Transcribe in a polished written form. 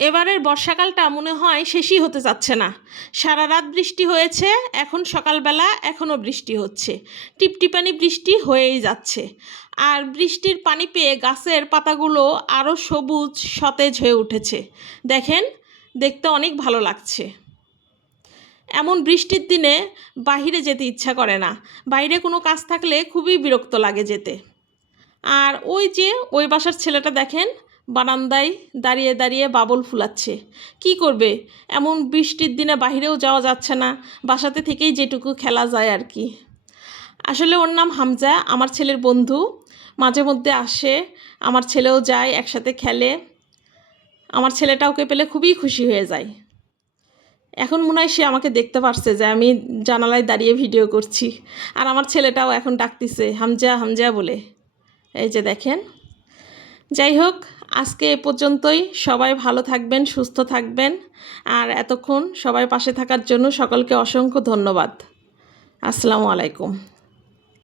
এবারের বর্ষাকালটা মনে হয় শেষই হতে যাচ্ছে না। সারা রাত বৃষ্টি হয়েছে, এখন সকালবেলা এখনও বৃষ্টি হচ্ছে, টিপটিপানি বৃষ্টি হয়েই যাচ্ছে। আর বৃষ্টির পানি পেয়ে গাছের পাতাগুলো আরও সবুজ সতেজ হয়ে উঠেছে। দেখেন, দেখতে অনেক ভালো লাগছে। এমন বৃষ্টির দিনে বাইরে যেতে ইচ্ছা করে না, বাইরে কোনো কাজ থাকলে খুবই বিরক্ত লাগে যেতে। আর ওই যে ওই বাসার ছেলেটা দেখেন, বারান্দায় দাঁড়িয়ে দাঁড়িয়ে বাবল ফুলাচ্ছে। কি করবে, এমন বৃষ্টির দিনে বাহিরেও যাওয়া যাচ্ছে না, বাসাতে থেকেই যেটুকু খেলা যায় আর কি। আসলে ওর নাম হামজা, আমার ছেলের বন্ধু। মাঝে মধ্যে আসে, আমার ছেলেও যায়, একসাথে খেলে। আমার ছেলেটা ওকে পেলে খুবই খুশি হয়ে যায়। এখন মনে হয় সে আমাকে দেখতে পারছে যে আমি জানালায় দাঁড়িয়ে ভিডিও করছি। আর আমার ছেলেটাও এখন ডাকতেছে হামজা হামজা বলে। এই যে দেখেন। যাই হোক, আজকে এ পর্যন্তই। সবাই ভালো থাকবেন, সুস্থ থাকবেন। আর এতক্ষণ সবাই পাশে থাকার জন্য সকলকে অসংখ্য ধন্যবাদ। আসসালামু আলাইকুম।